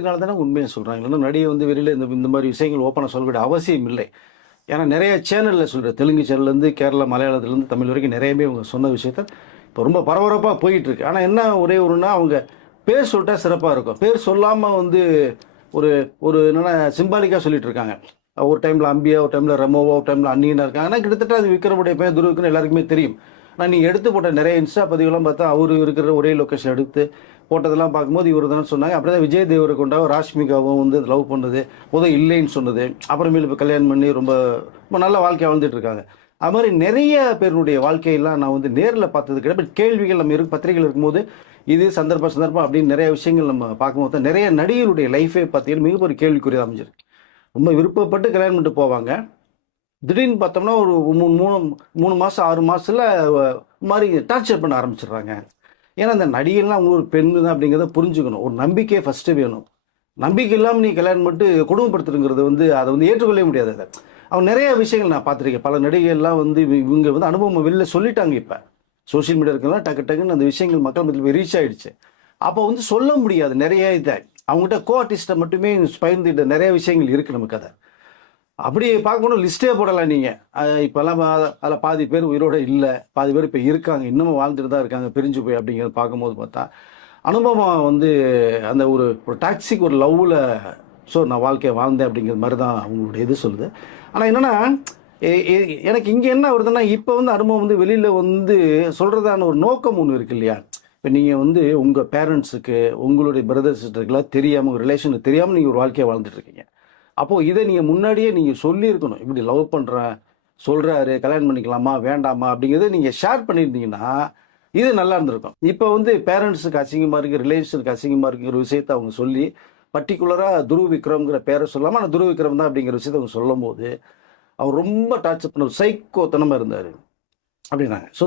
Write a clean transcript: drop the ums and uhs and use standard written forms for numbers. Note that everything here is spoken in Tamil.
அதனால தானே உண்மையை சொல்கிறாங்க. இல்லைன்னா நடிகை வந்து வெளியில் இந்த இந்த மாதிரி விஷயங்கள் ஓப்பனாக சொல்லக்கூடிய அவசியம் இல்லை. ஏன்னா நிறைய சேனலில் சொல்கிறேன், தெலுங்கு சேனல்லேருந்து கேரளா மலையாளத்துலேருந்து தமிழ் வரைக்கும் நிறையவே அவங்க சொன்ன விஷயத்த இப்போ ரொம்ப பரபரப்பாக போயிட்டுருக்கு. ஆனால் என்ன ஒரே ஒன்றுனா அவங்க பேர் சொல்லிட்டா சிறப்பாக இருக்கும். பேர் சொல்லாமல் வந்து ஒரு ஒரு என்னென்னா சிம்பாலிக்காக சொல்லிட்டு இருக்காங்க. ஒரு டைமில் அம்பியா, ஒரு டைமில் ரெமோவா, ஒரு டைமில் அன்னியனாக இருக்காங்க. ஆனால் கிட்டத்தட்ட அது விக்ரமுடைய பையன் துருவுக்குன்னு எல்லாருக்குமே தெரியும். ஆனால் நீங்கள் எடுத்து போட்ட நிறைய இன்ஸ்டா பதிவுலாம் பார்த்தா அவர் இருக்கிற ஒரே லொக்கேஷன் எடுத்து போட்டதெல்லாம் பார்க்கும்போது இவர் தானே சொன்னாங்க. அப்படியே தான் விஜய் தேவரக்கொண்டாவும் ராஷ்மிகாவும் வந்து லவ் பண்ணது இல்லைன்னு சொன்னது, அப்புறமேல் இப்போ கல்யாணம் பண்ணி ரொம்ப ரொம்ப நல்ல வாழ்க்கையை வாழ்ந்துட்டு இருக்காங்க. அது மாதிரி நிறைய பேருடைய வாழ்க்கையெல்லாம் நான் வந்து நேரில் பார்த்தது கிடையாது. பட் கேள்விகள் நம்ம பத்திரிகைகள் இருக்கும்போது இது சந்தர்ப்பம் அப்படின்னு நிறைய விஷயங்கள் நம்ம பார்க்கும்போது தான் நிறைய நடிகருடைய லைஃபே பார்த்தீங்கன்னா மிகப்பெரிய கேள்விக்குரிய அமைஞ்சிருக்கு. ரொம்ப விருப்பப்பட்டு கல்யாணம் பண்ணிட்டு போவாங்க. திடீர்னு பார்த்தோம்னா ஒரு 3 மாதம் 6 மாதத்தில் மாதிரி டார்ச்சர் பண்ண ஆரம்பிச்சிடுறாங்க. ஏன்னா அந்த நடிகைலாம் அவங்க ஒரு பெண்ணு தான் அப்படிங்கிறத புரிஞ்சுக்கணும். ஒரு நம்பிக்கை ஃபஸ்ட்டு வேணும். நம்பிக்கை இல்லாமல் நீ கல்யாணம் பண்ணிட்டு குடும்பப்படுத்துறங்கிறது வந்து அதை வந்து ஏற்றுக்கொள்ளவே முடியாது. அதை அவங்க நிறைய விஷயங்கள் நான் பார்த்துருக்கேன். பல நடிகைகள்லாம் வந்து இவங்க வந்து அனுபவம் வெளில சொல்லிட்டாங்க. இப்போ சோஷியல் மீடியா இருக்கலாம் டக்குன்னு அந்த விஷயங்கள் மக்கள் மத்தியில் போய் ரீச் ஆகிடுச்சு. அப்போ வந்து சொல்ல முடியாது நிறைய இதை. அவங்ககிட்ட கோ ஆர்டிஸ்ட்டை மட்டுமே பகிர்ந்துட்ட நிறைய விஷயங்கள் இருக்குது நமக்கு. அதை அப்படி பார்க்கணும் லிஸ்ட்டே போடலாம் நீங்கள். இப்போல்லாம் அதில் பாதி பேர் உயிரோடு இல்லை, பாதி பேர் இப்போ இருக்காங்க, இன்னமும் வாழ்ந்துட்டு தான் இருக்காங்க பிரிஞ்சு போய். அப்படிங்கிறத பார்க்கும்போது பார்த்தா அனுபவம் வந்து அந்த ஒரு டாக்ஸிக் ஒரு லவ்வில் நான் வாழ்க்கையை வாழ்ந்தேன் அப்படிங்கிற மாதிரி தான் அவங்களோட இது சொல்லுது. ஆனால் என்னென்னா எனக்கு இங்கே என்ன வருதுன்னா இப்போ வந்து அனுபவம் வந்து வெளியில் வந்து சொல்கிறதான ஒரு நோக்கம் ஒன்று இருக்கு இல்லையா. இப்போ நீங்கள் வந்து உங்கள் பேரண்ட்ஸுக்கு உங்களுடைய பிரதர்ஸ் சிஸ்டருக்கெல்லாம் தெரியாமல் உங்கள் ரிலேஷனுக்கு தெரியாமல் நீங்கள் ஒரு வாழ்க்கையை வாழ்ந்துட்டுருக்கீங்க. அப்போது இதை நீங்கள் முன்னாடியே நீங்கள் சொல்லியிருக்கணும். இப்படி லவ் பண்ணுறேன் சொல்கிறாரு, கல்யாணம் பண்ணிக்கலாமா வேண்டாமா அப்படிங்கிறத நீங்கள் ஷேர் பண்ணியிருந்தீங்கன்னா இது நல்லா இருந்திருக்கும். இப்போ வந்து பேரண்ட்ஸுக்கு அசிங்கமாக இருக்குது, ரிலேஷனுக்கு அசிங்கமாக இருக்குங்கிற விஷயத்தை அவங்க சொல்லி பர்டிகுலராக துருவ் விக்ரம்ங்கிற பேரை சொல்லாமல் ஆனால் துருவ் விக்ரம் தான் அப்படிங்கிற விஷயத்தை அவங்க சொல்லும் போது அவர் ரொம்ப டார்ச்சர் பண்ண சைக்கோத்தனமாக இருந்தார் அப்படின்னாங்க. ஸோ